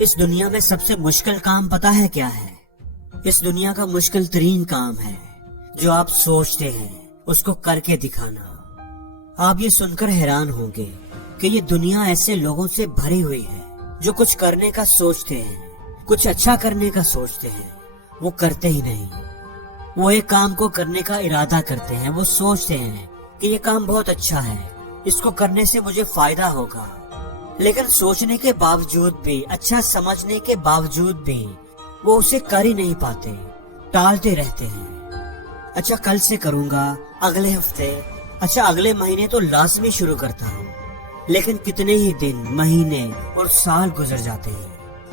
اس دنیا میں سب سے مشکل کام پتا ہے کیا ہے؟ اس دنیا کا مشکل ترین کام ہے جو آپ سوچتے ہیں اس کو کر کے دکھانا۔ آپ یہ سن کر حیران ہوں گے کہ یہ دنیا ایسے لوگوں سے بھری ہوئی ہے جو کچھ کرنے کا سوچتے ہیں، کچھ اچھا کرنے کا سوچتے ہیں، وہ کرتے ہی نہیں۔ وہ ایک کام کو کرنے کا ارادہ کرتے ہیں، وہ سوچتے ہیں کہ یہ کام بہت اچھا ہے، اس کو کرنے سے مجھے فائدہ ہوگا، لیکن سوچنے کے باوجود بھی، اچھا سمجھنے کے باوجود بھی وہ اسے کر ہی نہیں پاتے، ٹالتے رہتے ہیں۔ اچھا کل سے کروں گا، اگلے ہفتے، اچھا اگلے مہینے تو لازمی شروع کرتا ہوں، لیکن کتنے ہی دن، مہینے اور سال گزر جاتے ہیں،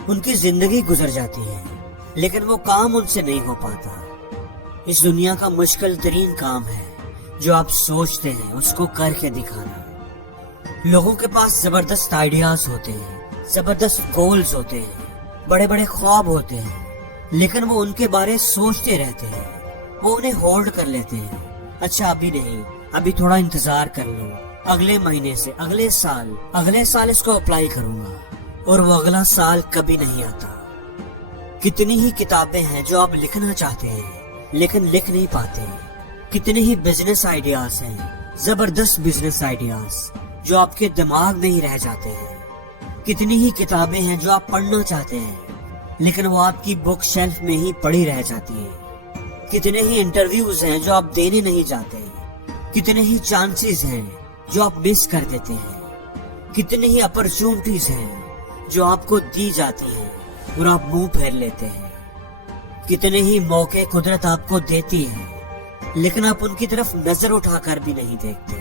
ان کی زندگی گزر جاتی ہے، لیکن وہ کام ان سے نہیں ہو پاتا۔ اس دنیا کا مشکل ترین کام ہے جو آپ سوچتے ہیں اس کو کر کے دکھانا۔ لوگوں کے پاس زبردست آئیڈیاز ہوتے ہیں، زبردست گولز ہوتے ہیں، بڑے بڑے خواب ہوتے ہیں، لیکن وہ ان کے بارے سوچتے رہتے ہیں، وہ انہیں ہولڈ کر لیتے ہیں۔ اچھا ابھی نہیں، ابھی تھوڑا انتظار کر لو، اگلے مہینے سے، اگلے سال اس کو اپلائی کروں گا، اور وہ اگلا سال کبھی نہیں آتا۔ کتنی ہی کتابیں ہیں جو آپ لکھنا چاہتے ہیں لیکن لکھ نہیں پاتے، کتنے ہی بزنس آئیڈیاز ہیں، زبردست بزنس آئیڈیاز جو آپ کے دماغ میں ہی رہ جاتے ہیں، کتنی ہی کتابیں ہیں جو آپ پڑھنا چاہتے ہیں لیکن وہ آپ کی بک شیلف میں ہی پڑی رہ جاتی ہیں، کتنے ہی انٹرویوز ہیں جو آپ دینے نہیں جاتے، کتنے ہی چانسز ہیں جو آپ مس کر دیتے ہیں، کتنے ہی اپرچونٹیز ہیں جو آپ کو دی جاتی ہیں اور آپ منہ پھیر لیتے ہیں، کتنے ہی موقع قدرت آپ کو دیتی ہے لیکن آپ ان کی طرف نظر اٹھا کر بھی نہیں دیکھتے۔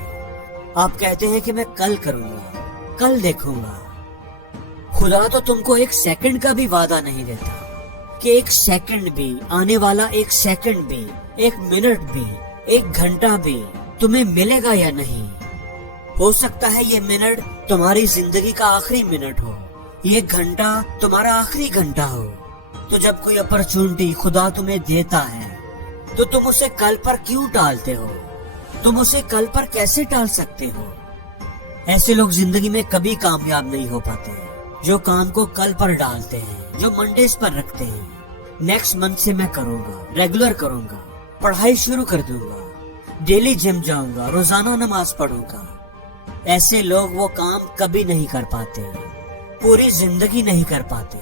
آپ کہتے ہیں کہ میں کل کروں گا، کل دیکھوں گا۔ خدا تو تم کو ایک سیکنڈ کا بھی وعدہ نہیں دیتا کہ ایک سیکنڈ بھی، آنے والا ایک سیکنڈ بھی، ایک منٹ بھی، ایک گھنٹہ بھی تمہیں ملے گا یا نہیں۔ ہو سکتا ہے یہ منٹ تمہاری زندگی کا آخری منٹ ہو، یہ گھنٹہ تمہارا آخری گھنٹہ ہو۔ تو جب کوئی اپرچونٹی خدا تمہیں دیتا ہے تو تم اسے کل پر کیوں ٹالتے ہو؟ تم اسے کل پر کیسے ٹال سکتے ہو؟ ایسے لوگ زندگی میں کبھی کامیاب نہیں ہو پاتے، جو کام کو کل پر ڈالتے ہیں، جو منڈیز پر رکھتے ہیں۔ نیکسٹ منتھ سے میں کروں گا، ریگولر کروں گا، پڑھائی شروع کر دوں گا، ڈیلی جم جاؤں گا، روزانہ نماز پڑھوں گا۔ ایسے لوگ وہ کام کبھی نہیں کر پاتے، پوری زندگی نہیں کر پاتے۔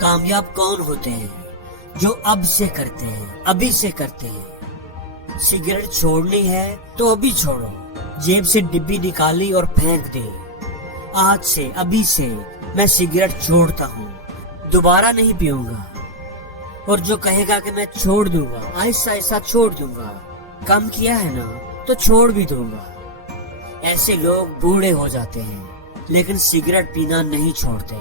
کامیاب کون ہوتے ہیں؟ جو اب سے کرتے ہیں، ابھی سے کرتے ہیں۔ سگریٹ چھوڑنی ہے تو ابھی چھوڑو، جیب سے ڈبی نکالی اور پھینک دے۔ آج سے، ابھی سے میں سگریٹ چھوڑتا ہوں، دوبارہ نہیں پیوں گا۔ اور جو کہے گا کہ میں چھوڑ دوں گا، آہستہ آہستہ چھوڑ دوں گا، کم کیا ہے نا تو چھوڑ بھی دوں گا۔ ایسے لوگ بوڑھے ہو جاتے ہیں لیکن سگریٹ پینا نہیں چھوڑتے۔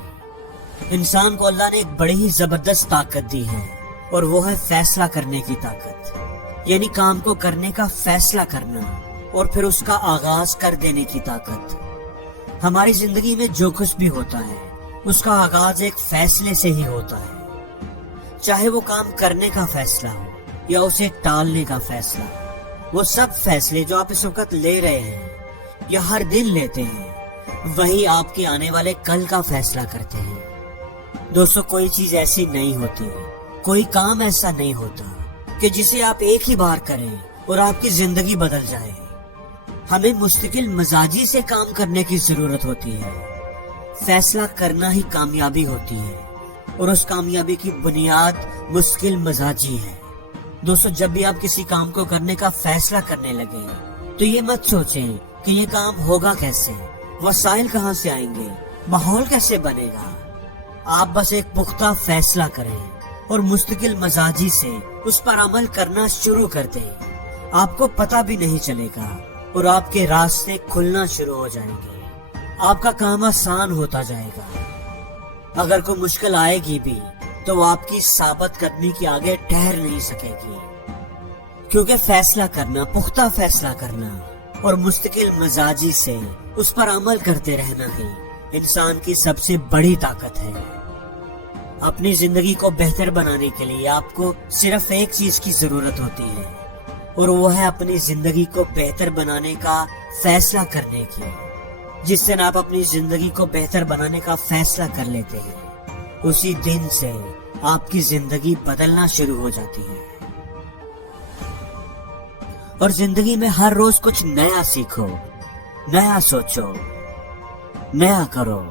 انسان کو اللہ نے ایک بڑی ہی زبردست طاقت دی ہے اور وہ ہے فیصلہ کرنے کی طاقت، یعنی کام کو کرنے کا فیصلہ کرنا اور پھر اس کا آغاز کر دینے کی طاقت۔ ہماری زندگی میں جو کچھ بھی ہوتا ہے اس کا آغاز ایک فیصلے سے ہی ہوتا ہے، چاہے وہ کام کرنے کا فیصلہ ہو یا اسے ٹالنے کا فیصلہ۔ وہ سب فیصلے جو آپ اس وقت لے رہے ہیں یا ہر دن لیتے ہیں، وہی آپ کے آنے والے کل کا فیصلہ کرتے ہیں۔ دوستو، کوئی چیز ایسی نہیں ہوتی، کوئی کام ایسا نہیں ہوتا کہ جسے آپ ایک ہی بار کریں اور آپ کی زندگی بدل جائے۔ ہمیں مستقل مزاجی سے کام کرنے کی ضرورت ہوتی ہے۔ فیصلہ کرنا ہی کامیابی ہوتی ہے اور اس کامیابی کی بنیاد مستقل مزاجی ہے۔ دوستو، جب بھی آپ کسی کام کو کرنے کا فیصلہ کرنے لگے تو یہ مت سوچیں کہ یہ کام ہوگا کیسے، وسائل کہاں سے آئیں گے، ماحول کیسے بنے گا۔ آپ بس ایک پختہ فیصلہ کریں اور مستقل مزاجی سے اس پر عمل کرنا شروع کر دیں۔ آپ کو پتہ بھی نہیں چلے گا اور آپ کے راستے کھلنا شروع ہو جائیں گے، آپ کا کام آسان ہوتا جائے گا۔ اگر کوئی مشکل آئے گی بھی تو وہ آپ کی ثابت قدمی کے آگے ٹھہر نہیں سکے گی، کیونکہ فیصلہ کرنا، پختہ فیصلہ کرنا اور مستقل مزاجی سے اس پر عمل کرتے رہنا ہی انسان کی سب سے بڑی طاقت ہے۔ اپنی زندگی کو بہتر بنانے کے لیے آپ کو صرف ایک چیز کی ضرورت ہوتی ہے اور وہ ہے اپنی زندگی کو بہتر بنانے کا فیصلہ کرنے کی۔ جس دن آپ اپنی زندگی کو بہتر بنانے کا فیصلہ کر لیتے ہیں اسی دن سے آپ کی زندگی بدلنا شروع ہو جاتی ہے. اور زندگی میں ہر روز کچھ نیا سیکھو، نیا سوچو، نیا کرو.